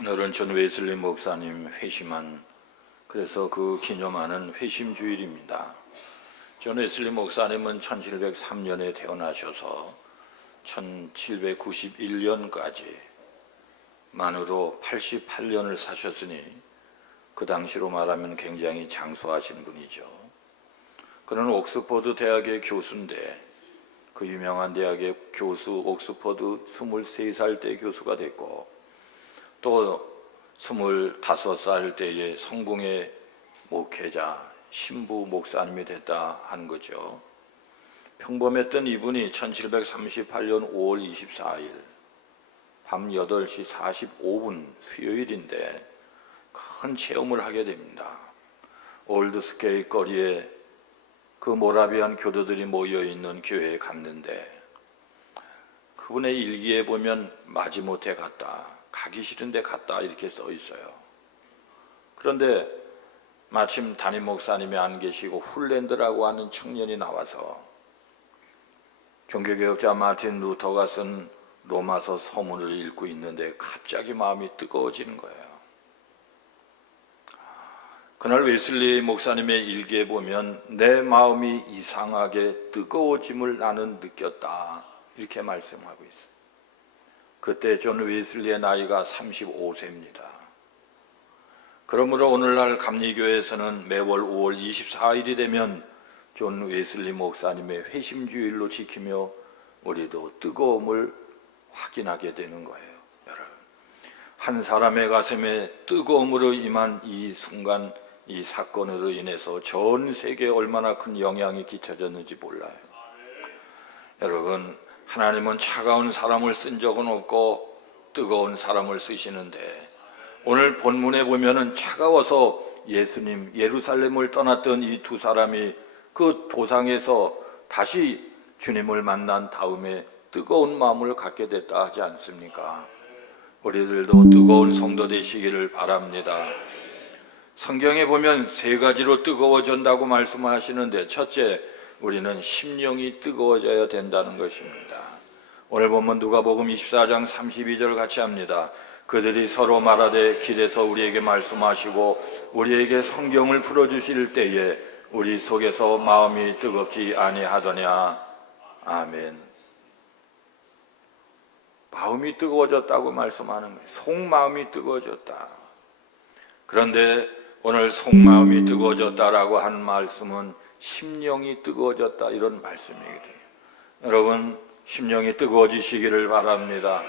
오늘은 존 웨슬리 목사님 회심한, 그래서 그 기념하는 회심주일입니다. 존 웨슬리 목사님은 1703년에 태어나셔서 1791년까지 만으로 88년을 사셨으니 그 당시로 말하면 굉장히 장수하신 분이죠. 그는 옥스퍼드 대학의 교수인데 그 유명한 대학의 교수, 옥스퍼드 23살 때 교수가 됐고 또 25살 때에 성공의 목회자, 신부 목사님이 됐다 한 거죠. 평범했던 이분이 1738년 5월 24일 밤 8시 45분 수요일인데 큰 체험을 하게 됩니다. 올드스케이 거리에 그 모라비안 교도들이 모여있는 교회에 갔는데 그분의 일기에 보면 마지못해 갔다, 가기 싫은데 갔다 이렇게 써 있어요. 그런데 마침 담임 목사님이 안 계시고 훌랜드라고 하는 청년이 나와서 종교개혁자 마틴 루터가 쓴 로마서 서문을 읽고 있는데 갑자기 마음이 뜨거워지는 거예요. 그날 웨슬리 목사님의 일기에 보면 내 마음이 이상하게 뜨거워짐을 나는 느꼈다 이렇게 말씀하고 있어요. 그때 존 웨슬리의 나이가 35세입니다. 그러므로 오늘날 감리교회에서는 매월 5월 24일이 되면 존 웨슬리 목사님의 회심주일로 지키며 우리도 뜨거움을 확인하게 되는 거예요. 여러분, 한 사람의 가슴에 뜨거움으로 임한 이 순간, 이 사건으로 인해서 전 세계에 얼마나 큰 영향이 끼쳐졌는지 몰라요. 여러분, 하나님은 차가운 사람을 쓴 적은 없고 뜨거운 사람을 쓰시는데 오늘 본문에 보면은 차가워서 예수님 예루살렘을 떠났던 이 두 사람이 그 도상에서 다시 주님을 만난 다음에 뜨거운 마음을 갖게 됐다 하지 않습니까? 우리들도 뜨거운 성도 되시기를 바랍니다. 성경에 보면 세 가지로 뜨거워진다고 말씀하시는데 첫째, 우리는 심령이 뜨거워져야 된다는 것입니다. 오늘 본문 누가복음 24장 32절 같이 합니다. 그들이 서로 말하되 길에서 우리에게 말씀하시고 우리에게 성경을 풀어주실 때에 우리 속에서 마음이 뜨겁지 아니하더냐. 아멘. 마음이 뜨거워졌다고 말씀하는 거예요. 속마음이 뜨거워졌다. 그런데 오늘 속마음이 뜨거워졌다라고 한 말씀은 심령이 뜨거워졌다 이런 말씀이거든요. 여러분, 심령이 뜨거워지시기를 바랍니다.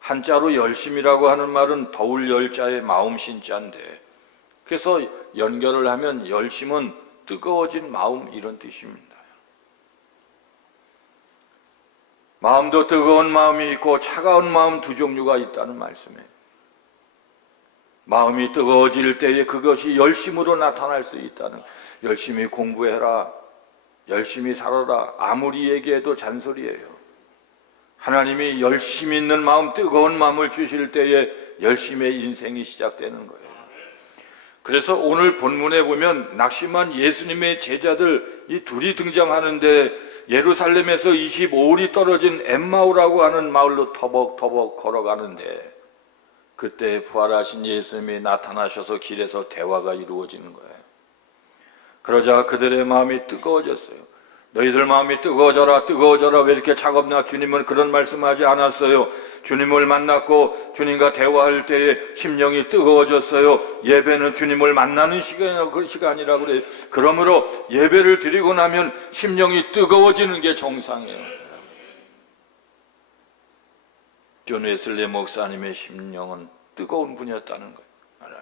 한자로 열심이라고 하는 말은 더울 열자의 마음 신자인데 그래서 연결을 하면 열심은 뜨거워진 마음 이런 뜻입니다. 마음도 뜨거운 마음이 있고 차가운 마음 두 종류가 있다는 말씀이에요. 마음이 뜨거워질 때에 그것이 열심으로 나타날 수 있다는, 열심히 공부해라, 열심히 살아라, 아무리 얘기해도 잔소리예요. 하나님이 열심 있는 마음, 뜨거운 마음을 주실 때에 열심의 인생이 시작되는 거예요. 그래서 오늘 본문에 보면 낙심한 예수님의 제자들 이 둘이 등장하는데 예루살렘에서 25里떨어진 엠마오라고 하는 마을로 터벅터벅 걸어가는데 그때 부활하신 예수님이 나타나셔서 길에서 대화가 이루어지는 거예요. 그러자 그들의 마음이 뜨거워졌어요. 너희들 마음이 뜨거워져라, 뜨거워져라. 왜 이렇게 차갑나? 주님은 그런 말씀하지 않았어요. 주님을 만났고 주님과 대화할 때에 심령이 뜨거워졌어요. 예배는 주님을 만나는 시간이라고 그래요. 그러므로 예배를 드리고 나면 심령이 뜨거워지는 게 정상이에요. 존 웨슬리 목사님의 심령은 뜨거운 분이었다는 거예요.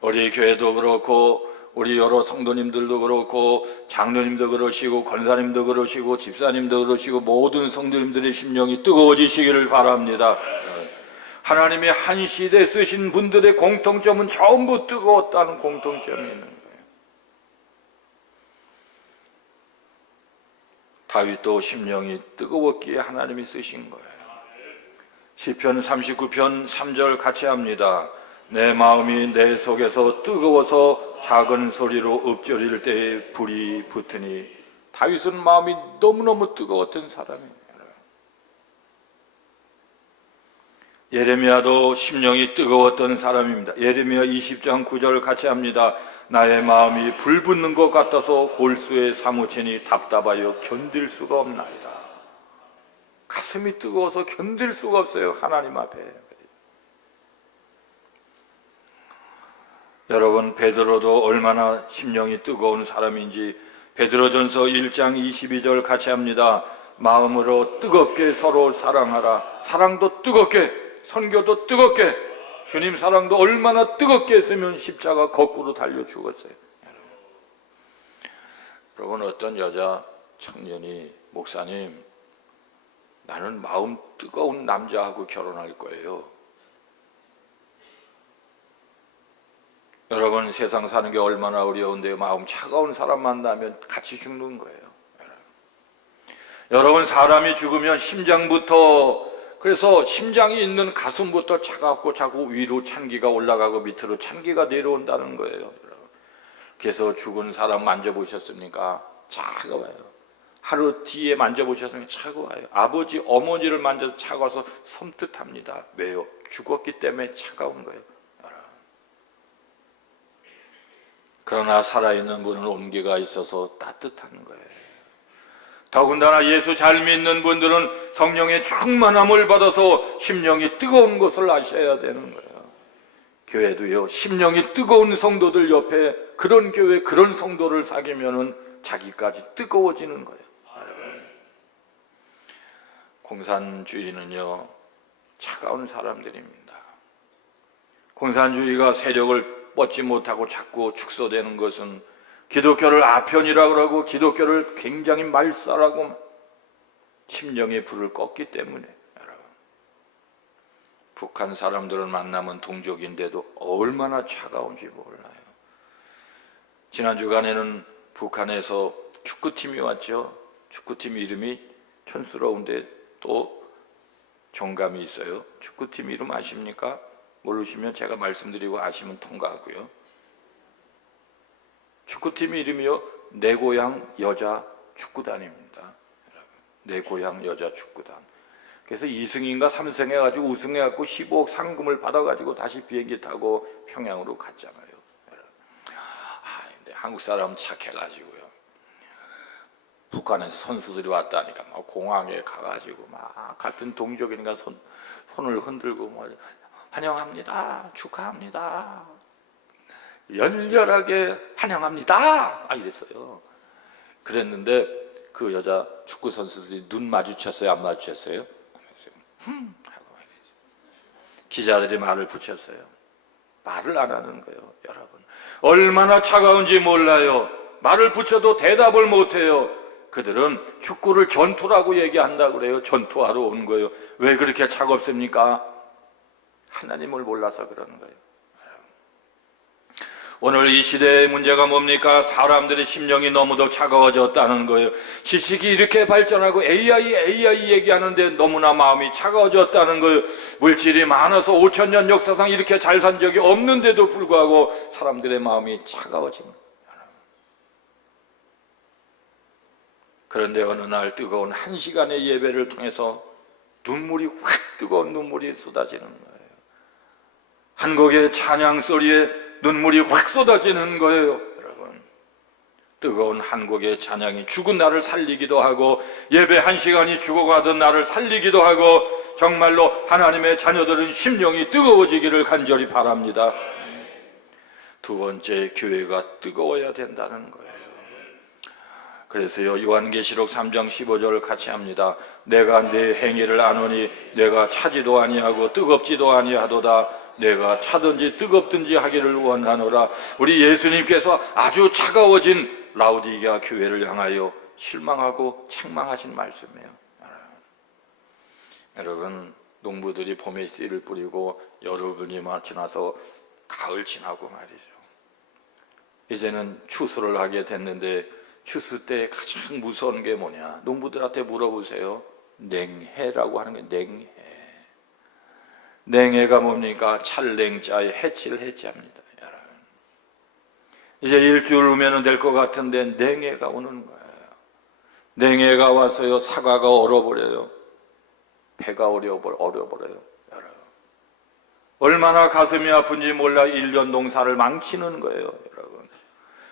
우리 교회도 그렇고 우리 여러 성도님들도 그렇고 장로님도 그러시고 권사님도 그러시고 집사님도 그러시고 모든 성도님들의 심령이 뜨거워지시기를 바랍니다. 하나님의 한 시대에 쓰신 분들의 공통점은 전부 뜨거웠다는 공통점이 있는 거예요. 다윗도 심령이 뜨거웠기에 하나님이 쓰신 거예요. 시편 39편 3절 같이 합니다. 내 마음이 내 속에서 뜨거워서 작은 소리로 읊조릴 때에 불이 붙으니. 다윗은 마음이 너무너무 뜨거웠던 사람이에요. 예레미야도 심령이 뜨거웠던 사람입니다. 예레미야 20장 9절 같이 합니다. 나의 마음이 불붙는 것 같아서 골수에 사무치니 답답하여 견딜 수가 없나이다. 가슴이 뜨거워서 견딜 수가 없어요, 하나님 앞에. 여러분, 베드로도 얼마나 심령이 뜨거운 사람인지 베드로전서 1장 22절 같이 합니다. 마음으로 뜨겁게 서로 사랑하라. 사랑도 뜨겁게, 선교도 뜨겁게, 주님 사랑도 얼마나 뜨겁게 했으면 십자가 거꾸로 달려 죽었어요. 여러분, 어떤 여자 청년이 목사님, 나는 마음 뜨거운 남자하고 결혼할 거예요. 여러분, 세상 사는 게 얼마나 어려운데요. 마음 차가운 사람 만나면 같이 죽는 거예요. 여러분, 사람이 죽으면 심장부터, 그래서 심장이 있는 가슴부터 차갑고 자꾸 위로 찬기가 올라가고 밑으로 찬기가 내려온다는 거예요. 그래서 죽은 사람 만져보셨습니까? 차가워요. 하루 뒤에 만져보셨으면 차가워요. 아버지, 어머니를 만져서 차가워서 섬뜩합니다. 왜요? 죽었기 때문에 차가운 거예요. 그러나 살아있는 분은 온기가 있어서 따뜻한 거예요. 더군다나 예수 잘 믿는 분들은 성령의 충만함을 받아서 심령이 뜨거운 것을 아셔야 되는 거예요. 교회도요, 심령이 뜨거운 성도들 옆에 그런 교회, 그런 성도를 사귀면은 자기까지 뜨거워지는 거예요. 공산주의는요, 차가운 사람들입니다. 공산주의가 세력을 뻗지 못하고 자꾸 축소되는 것은 기독교를 아편이라고 하고 기독교를 굉장히 말살하고 심령의 불을 껐기 때문에. 여러분, 북한 사람들을 만나면 동족인데도 얼마나 차가운지 몰라요. 지난 주간에는 북한에서 축구팀이 왔죠. 축구팀 이름이 촌스러운데 또 정감이 있어요. 축구팀 이름 아십니까? 모르시면 제가 말씀드리고 아시면 통과하고요. 축구팀 이름이요, 내 고향 여자 축구단입니다. 내 고향 여자 축구단. 그래서 2승인가 3승 해가지고 우승해갖고 15억 상금을 받아가지고 다시 비행기 타고 평양으로 갔잖아요. 근데 한국 사람 착해가지고요, 북한에서 선수들이 왔다니까 막 공항에 가가지고 막 같은 동족이니까 손을 흔들고 막 환영합니다, 축하합니다, 열렬하게 환영합니다, 이랬어요. 그랬는데 그 여자 축구 선수들이 눈 마주쳤어요, 안 마주쳤어요? 하고 기자들이 말을 붙였어요. 말을 안 하는 거예요. 여러분, 얼마나 차가운지 몰라요. 말을 붙여도 대답을 못해요. 그들은 축구를 전투라고 얘기한다고 그래요. 전투하러 온 거예요. 왜 그렇게 차갑습니까? 하나님을 몰라서 그러는 거예요. 오늘 이 시대의 문제가 뭡니까? 사람들의 심령이 너무도 차가워졌다는 거예요. 지식이 이렇게 발전하고 AI 얘기하는데 너무나 마음이 차가워졌다는 거예요. 물질이 많아서 5,000년 역사상 이렇게 잘 산 적이 없는데도 불구하고 사람들의 마음이 차가워진 거예요. 그런데 어느 날 뜨거운 1시간의 예배를 통해서 눈물이 확, 뜨거운 눈물이 쏟아지는 거예요. 한 곡의 찬양 소리에 눈물이 확 쏟아지는 거예요. 여러분, 뜨거운 한 곡의 찬양이 죽은 나를 살리기도 하고 예배 1시간이 죽어가던 나를 살리기도 하고 정말로 하나님의 자녀들은 심령이 뜨거워지기를 간절히 바랍니다. 두 번째, 교회가 뜨거워야 된다는 거예요. 그래서요, 요한계시록 3장 15절을 같이 합니다. 내가 네 행위를 아노니 내가 차지도 아니하고 뜨겁지도 아니하도다. 내가 차든지 뜨겁든지 하기를 원하노라. 우리 예수님께서 아주 차가워진 라우디게아 교회를 향하여 실망하고 책망하신 말씀이에요. 여러분, 농부들이 봄에 씨를 뿌리고 여름이 지나서 가을 지나고 말이죠. 이제는 추수를 하게 됐는데 추수 때 가장 무서운 게 뭐냐? 농부들한테 물어보세요. 냉해라고 하는 게 냉해. 냉해가 뭡니까? 찰냉자에 해칠 해자입니다. 여러분, 이제 일주일 후면 될 것 같은데 냉해가 오는 거예요. 냉해가 와서요, 사과가 얼어버려요. 배가 얼어버려요. 여러분, 얼마나 가슴이 아픈지 몰라 1년 농사를 망치는 거예요, 여러분.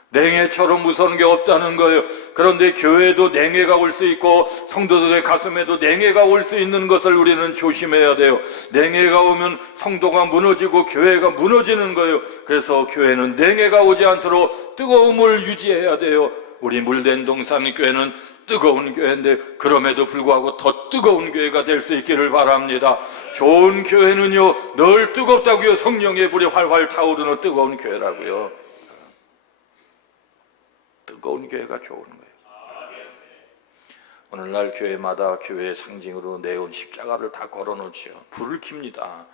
냉해처럼 무서운 게 없다는 거예요. 그런데 교회도 냉해가 올 수 있고 성도들의 가슴에도 냉해가 올 수 있는 것을 우리는 조심해야 돼요. 냉해가 오면 성도가 무너지고 교회가 무너지는 거예요. 그래서 교회는 냉해가 오지 않도록 뜨거움을 유지해야 돼요. 우리 물된 동산 교회는 뜨거운 교회인데 그럼에도 불구하고 더 뜨거운 교회가 될 수 있기를 바랍니다. 좋은 교회는요 늘 뜨겁다고요. 성령의 불이 활활 타오르는 뜨거운 교회라고요. 뜨거운 교회가 좋은 거예요. 오늘날 교회마다 교회의 상징으로 내온 십자가를 다 걸어놓죠. 불을 킵니다.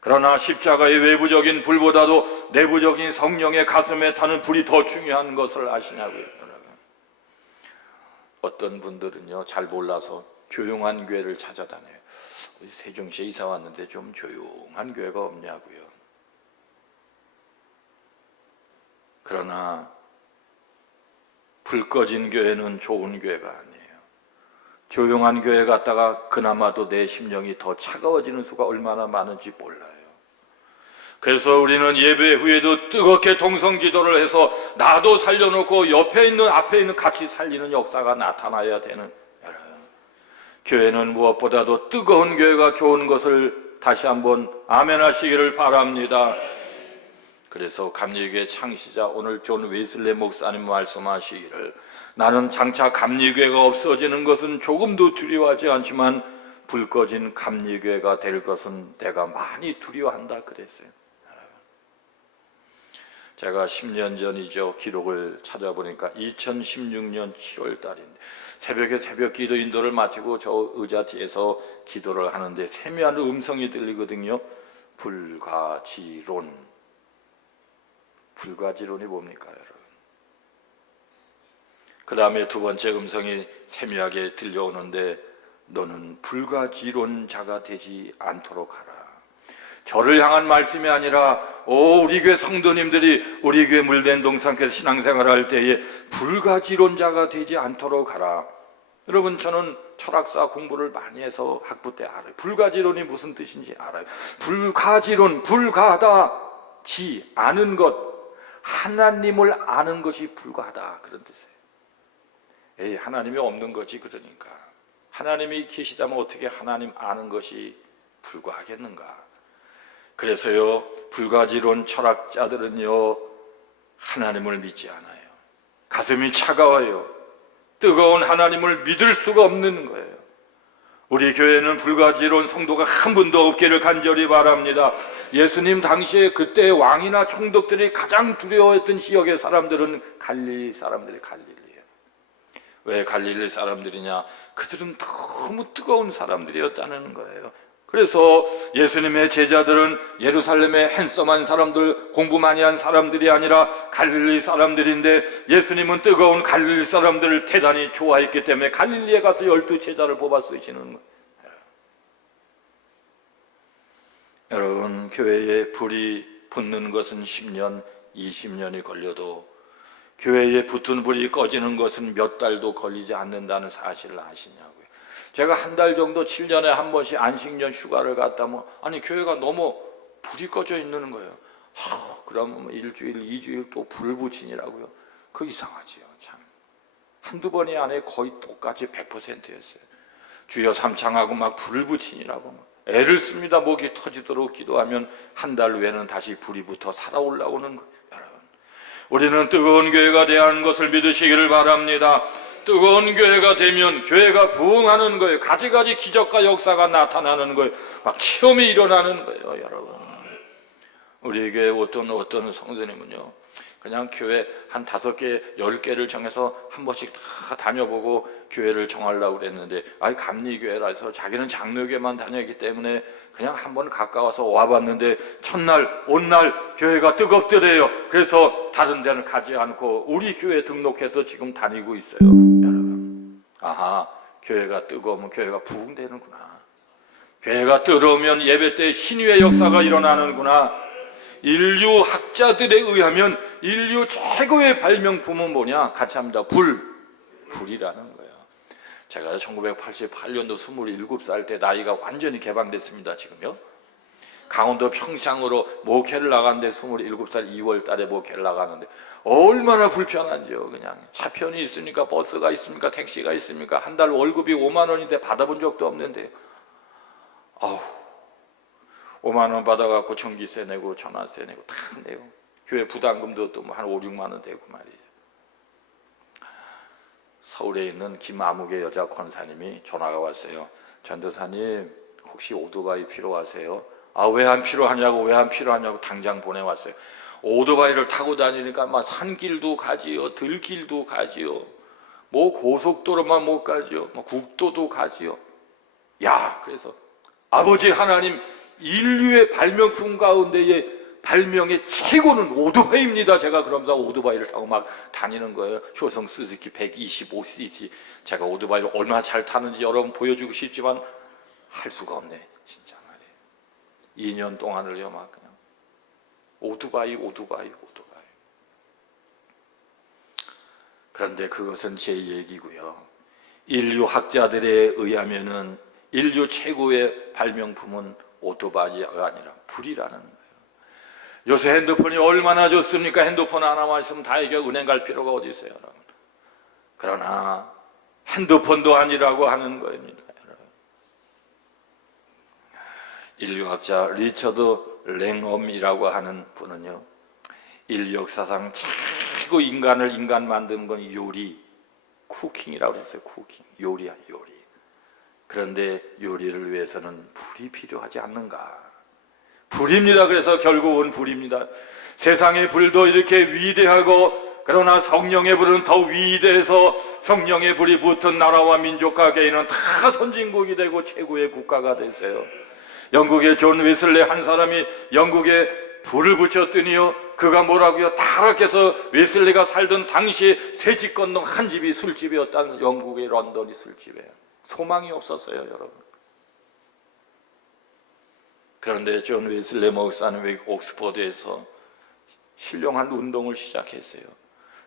그러나 십자가의 외부적인 불보다도 내부적인 성령의 가슴에 타는 불이 더 중요한 것을 아시냐고요, 여러분. 어떤 분들은요 잘 몰라서 조용한 교회를 찾아다녀요. 세종시에 이사 왔는데 좀 조용한 교회가 없냐고요. 그러나 불 꺼진 교회는 좋은 교회가 아니에요. 조용한 교회 갔다가 그나마도 내 심령이 더 차가워지는 수가 얼마나 많은지 몰라요. 그래서 우리는 예배 후에도 뜨겁게 동성기도를 해서 나도 살려놓고 옆에 있는 앞에 있는 같이 살리는 역사가 나타나야 되는, 여러분, 교회는 무엇보다도 뜨거운 교회가 좋은 것을 다시 한번 아멘 하시기를 바랍니다. 그래서 감리교회 창시자 오늘 존 웨슬리 목사님 말씀하시기를, 나는 장차 감리교회가 없어지는 것은 조금도 두려워하지 않지만 불 꺼진 감리교회가 될 것은 내가 많이 두려워한다 그랬어요. 제가 10년 전이죠. 기록을 찾아보니까 2016년 7월 달인데 새벽에 새벽 기도 인도를 마치고 저 의자 뒤에서 기도를 하는데 세미한 음성이 들리거든요. 불가지론. 불가지론이 뭡니까, 여러분? 그 다음에 두 번째 음성이 세미하게 들려오는데 너는 불가지론자가 되지 않도록 하라. 저를 향한 말씀이 아니라 우리 교회 성도님들이 우리 교회 물된 동산교회 신앙생활을 할 때에 불가지론자가 되지 않도록 하라. 여러분, 저는 철학사 공부를 많이 해서 학부 때 알아요. 불가지론이 무슨 뜻인지 알아요. 불가지론, 불가하다지 않은 것, 하나님을 아는 것이 불가하다, 그런 뜻이에요. 하나님이 없는 거지. 그러니까 하나님이 계시다면 어떻게 하나님 아는 것이 불가하겠는가. 그래서요 불가지론 철학자들은요 하나님을 믿지 않아요. 가슴이 차가워요. 뜨거운 하나님을 믿을 수가 없는 거예요. 우리 교회는 불가지론 성도가 한 분도 없기를 간절히 바랍니다. 예수님 당시에 그때 왕이나 총독들이 가장 두려워했던 지역의 사람들은 갈릴리 사람들이 갈릴리예요. 왜 갈릴리 사람들이냐? 그들은 너무 뜨거운 사람들이었다는 거예요. 그래서 예수님의 제자들은 예루살렘의 핸섬한 사람들, 공부 많이 한 사람들이 아니라 갈릴리 사람들인데 예수님은 뜨거운 갈릴리 사람들을 대단히 좋아했기 때문에 갈릴리에 가서 12제자를 뽑아 쓰시는 거예요. 여러분, 교회에 불이 붙는 것은 10년, 20년이 걸려도 교회에 붙은 불이 꺼지는 것은 몇 달도 걸리지 않는다는 사실을 아시냐고요. 제가 한 달 정도 7년에 한 번씩 안식년 휴가를 갔다면 아니 교회가 너무 불이 꺼져 있는 거예요. 그러면 일주일, 2주일 또 불 붙이니라고요. 그거 이상하지요. 참 한두 번이 안에 거의 똑같이 100%였어요. 주여 삼창하고 막 불 붙이니라고 애를 씁니다. 목이 터지도록 기도하면 한 달 후에는 다시 불이 붙어 살아 올라오는 거예요. 여러분, 우리는 뜨거운 교회가 돼야 하는 것을 믿으시기를 바랍니다. 뜨거운 교회가 되면 교회가 부흥하는 거예요. 가지가지 기적과 역사가 나타나는 거예요. 막 체험이 일어나는 거예요, 여러분. 우리 교회 어떤 성도님은요, 그냥 교회 한 5개, 10개를 정해서 한 번씩 다 다녀보고 교회를 정하려고 그랬는데, 감리교회라 해서 자기는 장로교회만 다녔기 때문에 그냥 한 번 가까워서 와봤는데 첫날, 온날 교회가 뜨겁더래요. 그래서 다른 데는 가지 않고 우리 교회 등록해서 지금 다니고 있어요. 여러분, 교회가 뜨거우면 교회가 부흥되는구나. 교회가 뜨거우면 예배 때 신유의 역사가 일어나는구나. 인류 학자들에 의하면 인류 최고의 발명품은 뭐냐? 같이 합니다. 불이라는 거예요. 제가 1988년도 27살 때 나이가 완전히 개방됐습니다. 지금요. 강원도 평창으로 목회를 나갔는데 27살 2월 달에 목회를 나가는데 얼마나 불편한지요. 그냥 차편이 있습니까? 버스가 있습니까? 택시가 있습니까? 한 달 월급이 5만 원인데 받아본 적도 없는데 5만 원 받아갖고 전기세 내고 전화세 내고 다 내요. 교회 부담금도 또 한 5, 6만 원 되고 말이죠. 서울에 있는 김아무개 여자 권사님이 전화가 왔어요. 전도사님 혹시 오토바이 필요하세요? 왜 안 필요하냐고 당장 보내왔어요. 오토바이를 타고 다니니까 막 산길도 가지요, 들길도 가지요, 뭐 고속도로만 못 가지요, 뭐 국도도 가지요. 그래서 아버지 하나님, 인류의 발명품 가운데의 발명의 최고는 오토바이입니다. 제가 그러면서 오토바이를 타고 막 다니는 거예요. 효성 스즈키 125cc. 제가 오토바이를 얼마나 잘 타는지 여러분 보여주고 싶지만 할 수가 없네, 진짜 말이에요. 2년 동안을요 막 그냥 오토바이. 그런데 그것은 제 얘기고요. 인류 학자들에 의하면은 인류 최고의 발명품은 오토바이가 아니라 불이라는 거예요. 요새 핸드폰이 얼마나 좋습니까? 핸드폰 하나만 있으면 다 이게 은행 갈 필요가 어디 있어요, 여러분. 그러나 핸드폰도 아니라고 하는 겁니다, 여러분. 인류학자 리처드 랭엄이라고 하는 분은요, 인류 역사상 최고 인간을 인간 만든 건 요리, 쿠킹이라고 했어요. 쿠킹, 요리야, 요리. 그런데 요리를 위해서는 불이 필요하지 않는가? 불입니다. 그래서 결국은 불입니다. 세상의 불도 이렇게 위대하고, 그러나 성령의 불은 더 위대해서 성령의 불이 붙은 나라와 민족과 개인은 다 선진국이 되고 최고의 국가가 됐어요. 영국의 존 웨슬레 한 사람이 영국에 불을 붙였더니요, 그가 뭐라고요? 타락해서 웨슬레가 살던 당시에 세 집 건너 한 집이 술집이었다는, 영국의 런던이 술집이에요. 소망이 없었어요, 여러분. 그런데 존 웨슬레 목사는 옥스퍼드에서 신령한 운동을 시작했어요.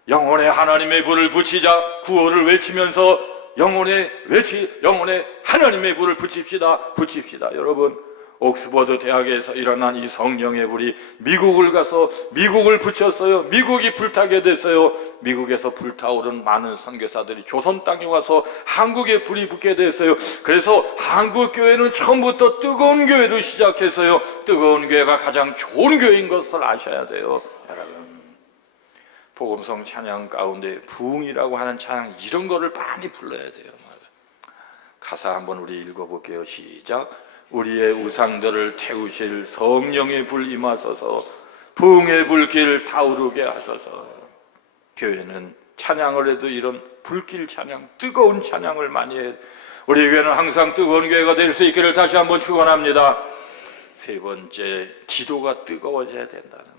영혼에 하나님의 불을 붙이자, 구호를 외치면서 영혼에 하나님의 불을 붙입시다. 여러분, 옥스퍼드 대학에서 일어난 이 성령의 불이 미국을 가서 미국을 붙였어요. 미국이 불타게 됐어요. 미국에서 불타오른 많은 선교사들이 조선 땅에 와서 한국에 불이 붙게 됐어요. 그래서 한국 교회는 처음부터 뜨거운 교회로 시작했어요. 뜨거운 교회가 가장 좋은 교회인 것을 아셔야 돼요, 여러분. 복음성 찬양 가운데 부흥이라고 하는 찬양, 이런 거를 많이 불러야 돼요. 가사 한번 우리 읽어볼게요. 시작. 우리의 우상들을 태우실 성령의 불 임하소서, 부흥의 불길 타오르게 하소서. 교회는 찬양을 해도 이런 불길 찬양, 뜨거운 찬양을 많이 해요. 우리 교회는 항상 뜨거운 교회가 될 수 있기를 다시 한번 축원합니다. 세 번째, 기도가 뜨거워져야 된다는 거예요.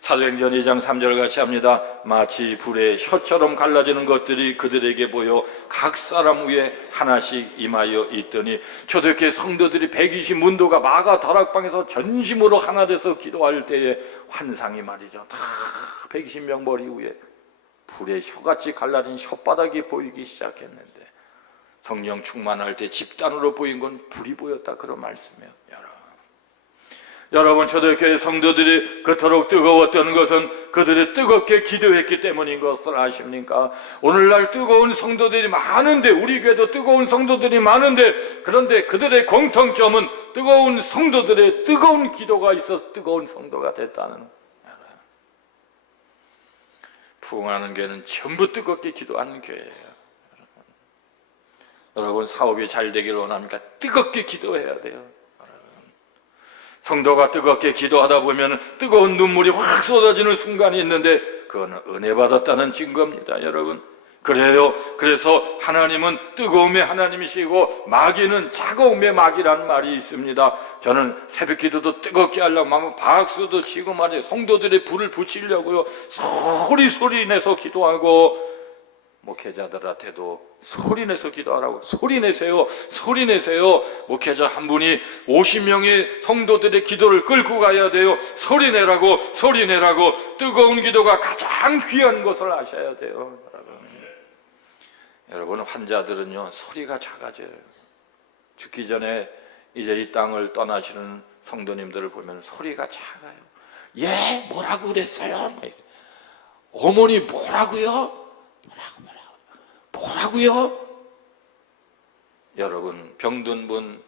사도행전 2장 3절 같이 합니다. 마치 불의 혀처럼 갈라지는 것들이 그들에게 보여 각 사람 위에 하나씩 임하여 있더니, 초대교회 성도들이 120문도가 마가 다락방에서 전심으로 하나 돼서 기도할 때에 환상이 말이죠, 다 120명 머리 위에 불의 혀같이 갈라진 혓바닥이 보이기 시작했는데, 성령 충만할 때 집단으로 보인 건 불이 보였다, 그런 말씀이에요. 여러분, 초대교회 성도들이 그토록 뜨거웠던 것은 그들이 뜨겁게 기도했기 때문인 것을 아십니까? 오늘날 뜨거운 성도들이 많은데, 우리 교회도 뜨거운 성도들이 많은데, 그런데 그들의 공통점은 뜨거운 성도들의 뜨거운 기도가 있어서 뜨거운 성도가 됐다는. 부흥하는 교회는 전부 뜨겁게 기도하는 교회예요. 여러분, 사업이 잘 되기를 원합니까? 뜨겁게 기도해야 돼요. 성도가 뜨겁게 기도하다 보면 뜨거운 눈물이 확 쏟아지는 순간이 있는데, 그건 은혜 받았다는 증거입니다, 여러분. 그래서 하나님은 뜨거움의 하나님이시고 마귀는 차가움의 마귀라는 말이 있습니다. 저는 새벽 기도도 뜨겁게 하려고 하면 박수도 치고 말이에요. 성도들의 불을 붙이려고요, 소리 내서 기도하고, 목회자들한테도 소리내서 기도하라고, 소리내세요. 목회자 한 분이 50명의 성도들의 기도를 끌고 가야 돼요. 소리내라고. 뜨거운 기도가 가장 귀한 것을 아셔야 돼요, 여러분. 환자들은요, 소리가 작아져요. 죽기 전에 이제 이 땅을 떠나시는 성도님들을 보면 소리가 작아요. 예? 뭐라고 그랬어요? 어머니 뭐라고요? 뭐라고요? 여러분, 병든 분,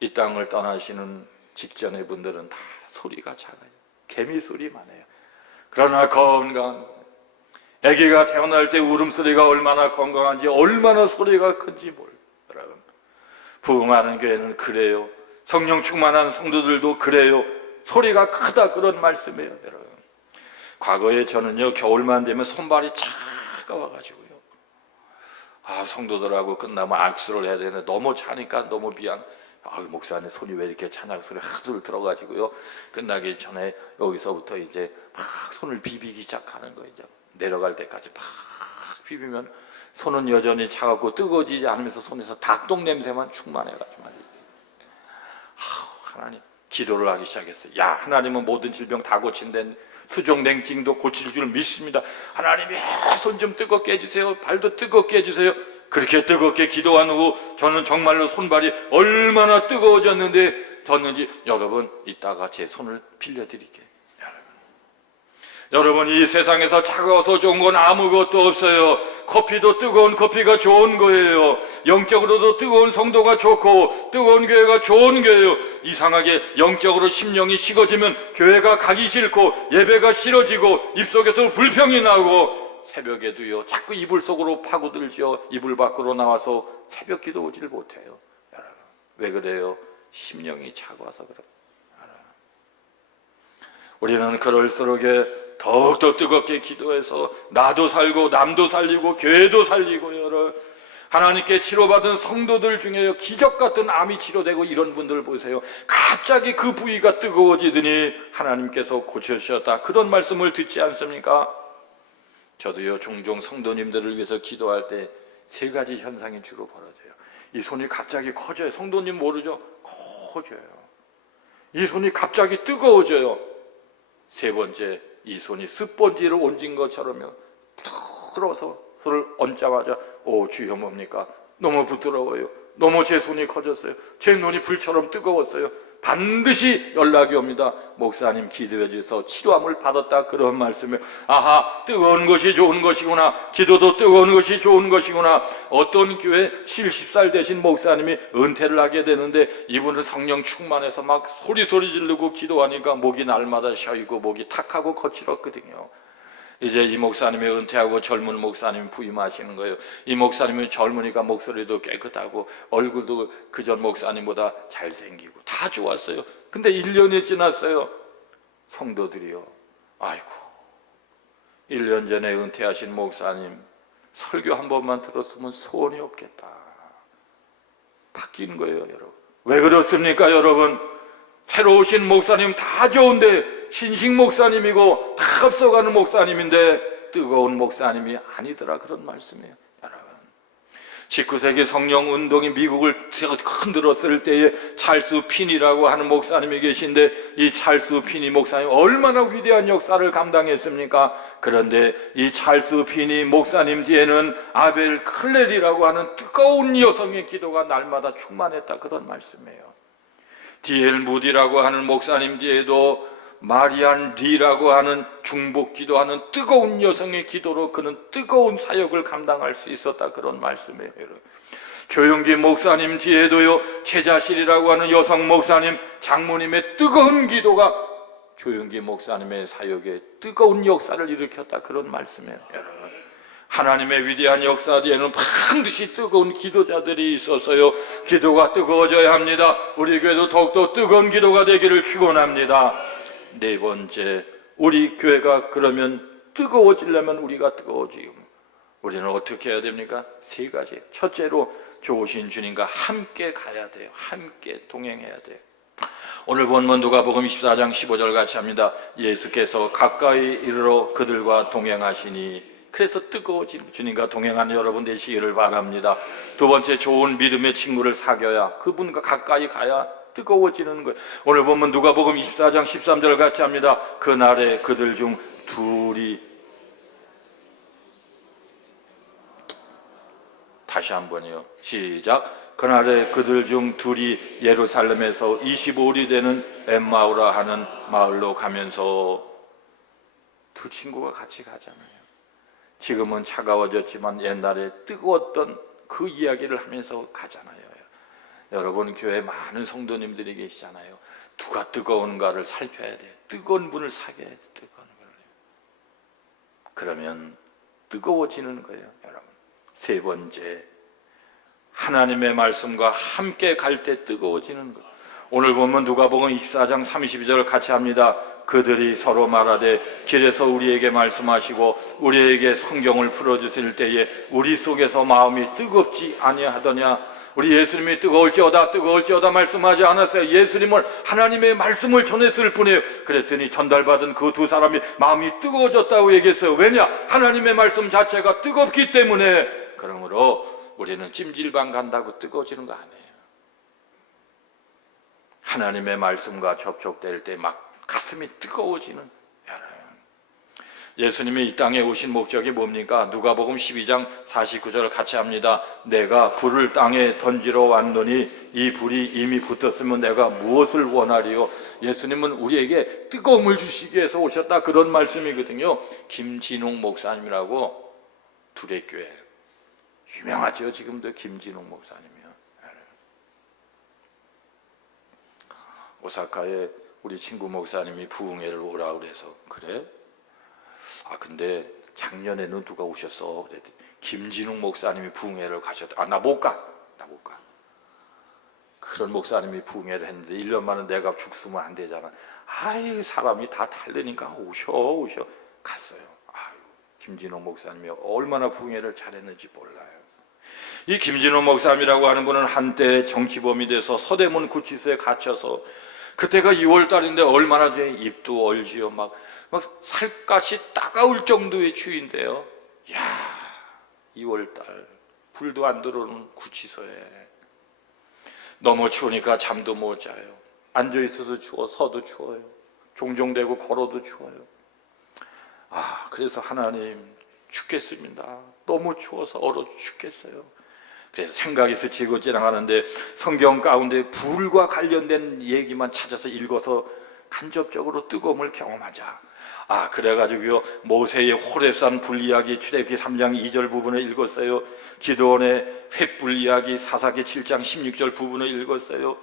이 땅을 떠나시는 직전의 분들은 다 소리가 작아요. 개미 소리만 해요. 그러나 건강, 아기가 태어날 때 울음소리가 얼마나 건강한지, 얼마나 소리가 큰지 몰라요. 여러분, 부흥하는 교회는 그래요. 성령 충만한 성도들도 그래요. 소리가 크다, 그런 말씀이에요. 여러분, 과거에 저는요, 겨울만 되면 손발이 차가워가지고요, 성도들하고 끝나면 악수를 해야 되는데 너무 차니까 너무 미안. 목사님 손이 왜 이렇게 찬양 소리 하도 들어가지고요, 끝나기 전에 여기서부터 이제 막 손을 비비기 시작하는 거예요. 이제 내려갈 때까지 막 비비면 손은 여전히 차갑고 뜨거워지지 않으면서 손에서 닭똥 냄새만 충만해가지고 말이죠. 하나님, 기도를 하기 시작했어요. 야, 하나님은 모든 질병 다 고친다는, 수족 냉증도 고칠 줄 믿습니다. 하나님이 손 좀 뜨겁게 해주세요. 발도 뜨겁게 해주세요. 그렇게 뜨겁게 기도한 후 저는 정말로 손발이 얼마나 뜨거워졌는지 여러분, 이따가 제 손을 빌려드릴게요. 여러분, 이 세상에서 차가워서 좋은 건 아무것도 없어요. 커피도 뜨거운 커피가 좋은 거예요. 영적으로도 뜨거운 성도가 좋고 뜨거운 교회가 좋은 거예요. 이상하게 영적으로 심령이 식어지면 교회가 가기 싫고 예배가 싫어지고 입속에서 불평이 나고, 새벽에도요 자꾸 이불 속으로 파고들죠. 이불 밖으로 나와서 새벽 기도 오질 못해요. 여러분, 왜 그래요? 심령이 차가워서 그래요. 우리는 그럴수록에 더욱더 뜨겁게 기도해서 나도 살고 남도 살리고 교회도 살리고, 여러분, 하나님께 치료받은 성도들 중에 기적 같은 암이 치료되고 이런 분들 보세요. 갑자기 그 부위가 뜨거워지더니 하나님께서 고쳐주셨다, 그런 말씀을 듣지 않습니까? 저도요, 종종 성도님들을 위해서 기도할 때 세 가지 현상이 주로 벌어져요. 이 손이 갑자기 커져요. 성도님 모르죠? 커져요. 이 손이 갑자기 뜨거워져요. 세 번째, 이 손이 스펀지를 얹은 것처럼요, 부드러워서 손을 얹자마자 주여 뭡니까? 너무 부드러워요. 너무 제 손이 커졌어요. 제 눈이 불처럼 뜨거웠어요. 반드시 연락이 옵니다. 목사님 기도해 주셔서 치료함을 받았다, 그런 말씀이에요. 아하, 뜨거운 것이 좋은 것이구나. 기도도 뜨거운 것이 좋은 것이구나. 어떤 교회 70살 되신 목사님이 은퇴를 하게 되는데 이분은 성령 충만해서 막 소리 지르고 기도하니까 목이 날마다 쉬어있고 목이 탁하고 거칠었거든요. 이제 이 목사님이 은퇴하고 젊은 목사님이 부임하시는 거예요. 이 목사님이 젊으니까 목소리도 깨끗하고 얼굴도 그전 목사님보다 잘생기고 다 좋았어요. 근데 1년이 지났어요. 성도들이요, 아이고, 1년 전에 은퇴하신 목사님 설교 한 번만 들었으면 소원이 없겠다. 바뀐 거예요, 여러분. 왜 그렇습니까, 여러분? 새로 오신 목사님 다 좋은데 신식 목사님이고 다 앞서가는 목사님인데 뜨거운 목사님이 아니더라, 그런 말씀이에요. 여러분, 19세기 성령 운동이 미국을 흔들었을 때에 찰스 핀이라고 하는 목사님이 계신데, 이 찰스 핀이 목사님 얼마나 위대한 역사를 감당했습니까? 그런데 이 찰스 핀이 목사님 뒤에는 아벨 클레리라고 하는 뜨거운 여성의 기도가 날마다 충만했다, 그런 말씀이에요. D.L. 무디라고 하는 목사님 뒤에도 마리안 리라고 하는 중복 기도하는 뜨거운 여성의 기도로 그는 뜨거운 사역을 감당할 수 있었다, 그런 말씀이에요. 조용기 목사님 뒤에도요, 최자실이라고 하는 여성 목사님, 장모님의 뜨거운 기도가 조용기 목사님의 사역에 뜨거운 역사를 일으켰다, 그런 말씀이에요. 여러분, 하나님의 위대한 역사 뒤에는 반드시 뜨거운 기도자들이 있어서요, 기도가 뜨거워져야 합니다. 우리 교회도 더욱더 뜨거운 기도가 되기를 축원합니다. 네 번째, 우리 교회가 그러면 뜨거워지려면 우리가 뜨거워지고, 우리는 어떻게 해야 됩니까? 세 가지. 첫째로, 좋으신 주님과 함께 가야 돼요. 함께 동행해야 돼요. 오늘 본문 누가복음 24장 15절 같이 합니다. 예수께서 가까이 이르러 그들과 동행하시니, 그래서 뜨거워진 주님과 동행하는 여러분 되시기를 바랍니다. 두 번째, 좋은 믿음의 친구를 사귀어야, 그분과 가까이 가야 뜨거워지는 거예요. 오늘 보면 누가복음 24장 13절 같이 합니다. 그날에 그들 중 둘이, 다시 한번요, 시작. 그날에 그들 중 둘이 예루살렘에서 25리 되는 엠마오라 하는 마을로 가면서 두 친구가 같이 가잖아요. 지금은 차가워졌지만 옛날에 뜨거웠던 그 이야기를 하면서 가잖아요. 여러분, 교회에 많은 성도님들이 계시잖아요. 누가 뜨거운가를 살펴야 돼요. 뜨거운 분을 사귀어야 돼요. 뜨거운 분을. 그러면 뜨거워지는 거예요, 여러분. 세 번째, 하나님의 말씀과 함께 갈 때 뜨거워지는 것. 오늘 보면 누가복음 24장 32절 같이 합니다. 그들이 서로 말하되 길에서 우리에게 말씀하시고 우리에게 성경을 풀어주실 때에 우리 속에서 마음이 뜨겁지 아니하더냐. 우리 예수님이 뜨거울지어다 뜨거울지어다 말씀하지 않았어요. 예수님을 하나님의 말씀을 전했을 뿐이에요. 그랬더니 전달받은 그 두 사람이 마음이 뜨거워졌다고 얘기했어요. 왜냐? 하나님의 말씀 자체가 뜨겁기 때문에. 그러므로 우리는 찜질방 간다고 뜨거워지는 거 아니에요. 하나님의 말씀과 접촉될 때 막 가슴이 뜨거워지는. 예수님이 이 땅에 오신 목적이 뭡니까? 누가복음 12장 49절 같이 합니다. 내가 불을 땅에 던지러 왔노니 이 불이 이미 붙었으면 내가 무엇을 원하리요? 예수님은 우리에게 뜨거움을 주시기 위해서 오셨다, 그런 말씀이거든요. 김진웅 목사님이라고 두레교회 유명하죠. 지금도 김진웅 목사님이요. 오사카에 우리 친구 목사님이 부흥회를 오라 그래서, 그래? 근데 작년에는 누가 오셨어? 그랬더니 김진웅 목사님이 부흥회를 가셨다. 나 못 가. 그런 목사님이 부흥회를 했는데 1년 만에 내가 죽으면 안 되잖아. 사람이 다 다르니까 오셔. 갔어요. 김진웅 목사님이 얼마나 부흥회를 잘했는지 몰라요. 이 김진웅 목사님이라고 하는 분은 한때 정치범이 돼서 서대문 구치소에 갇혀서, 그때가 2월 달인데 얼마나 전에 입도 얼지요. 막 살갗이 따가울 정도의 추위인데요. 2월 달 불도 안 들어오는 구치소에 너무 추우니까 잠도 못 자요. 앉아 있어도 추워, 서도 추워요. 종종대고 걸어도 추워요. 그래서 하나님, 죽겠습니다. 너무 추워서 얼어 죽겠어요. 그래서 생각이 스치고 지나가는데 성경 가운데 불과 관련된 얘기만 찾아서 읽어서 간접적으로 뜨거움을 경험하자. 그래가지고요, 모세의 호렙산 불 이야기 출애굽기 3장 2절 부분을 읽었어요. 기드온의 횃불 이야기 사사기 7장 16절 부분을 읽었어요.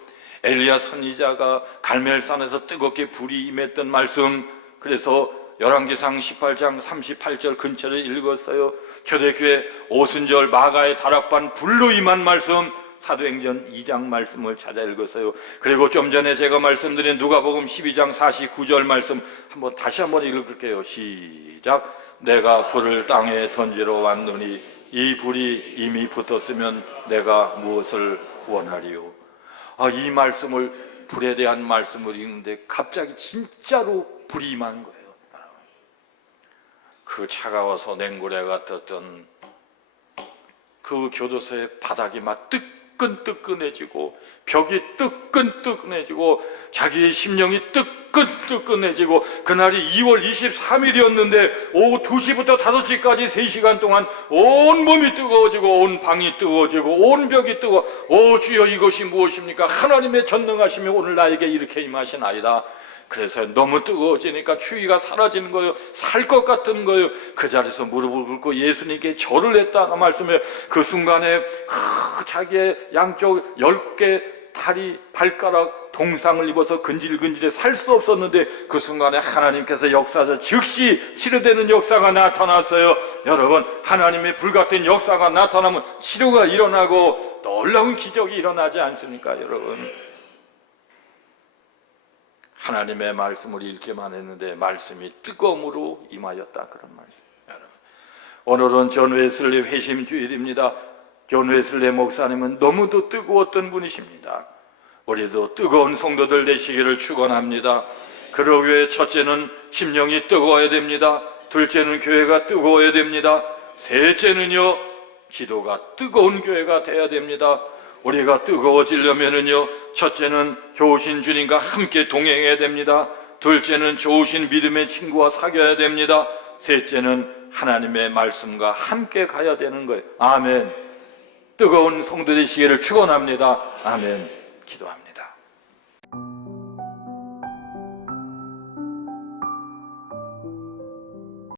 엘리야 선지자가 갈멜산에서 뜨겁게 불이 임했던 말씀, 그래서 열왕기상 18장 38절 근처를 읽었어요. 초대교회 오순절 마가의 다락방 불로 임한 말씀, 사도행전 2장 말씀을 찾아 읽었어요. 그리고 좀 전에 제가 말씀드린 누가복음 12장 49절 말씀 다시 한번 읽을게요. 시작. 내가 불을 땅에 던지러 왔노니 이 불이 이미 붙었으면 내가 무엇을 원하리요? 이 말씀을, 불에 대한 말씀을 읽는데 갑자기 진짜로 불이 임한 거예요. 그 차가워서 냉골에 같았던 그 교도소의 바닥이 막 뜨끈뜨끈해지고, 벽이 뜨끈뜨끈해지고, 자기의 심령이 뜨끈뜨끈해지고, 그날이 2월 23일이었는데 오후 2시부터 5시까지 3시간 동안 온 몸이 뜨거워지고 온 방이 뜨거워지고 온 벽이 뜨거워. 주여, 이것이 무엇입니까? 하나님의 전능하심이 오늘 나에게 이렇게 임하시나이다. 그래서 너무 뜨거워지니까 추위가 사라지는 거예요. 살 것 같은 거예요. 그 자리에서 무릎을 꿇고 예수님께 절을 했다는 말씀에, 그 순간에 자기의 양쪽 10개 다리, 발가락, 동상을 입어서 근질근질해 살 수 없었는데, 그 순간에 하나님께서 역사에서 즉시 치료되는 역사가 나타났어요. 여러분, 하나님의 불같은 역사가 나타나면 치료가 일어나고 놀라운 기적이 일어나지 않습니까, 여러분? 하나님의 말씀을 읽기만 했는데 말씀이 뜨거움으로 임하였다, 그런 말씀. 오늘은 존 웨슬리 회심 주일입니다. 존 웨슬리 목사님은 너무도 뜨거웠던 분이십니다. 우리도 뜨거운 성도들 되시기를 축원합니다. 그러기 위해 첫째는 심령이 뜨거워야 됩니다. 둘째는 교회가 뜨거워야 됩니다. 셋째는요, 기도가 뜨거운 교회가 돼야 됩니다. 우리가 뜨거워지려면은요, 첫째는 좋으신 주님과 함께 동행해야 됩니다. 둘째는 좋으신 믿음의 친구와 사귀어야 됩니다. 셋째는 하나님의 말씀과 함께 가야 되는 거예요. 아멘. 뜨거운 성도 되시기를 축원합니다. 아멘. 기도합니다.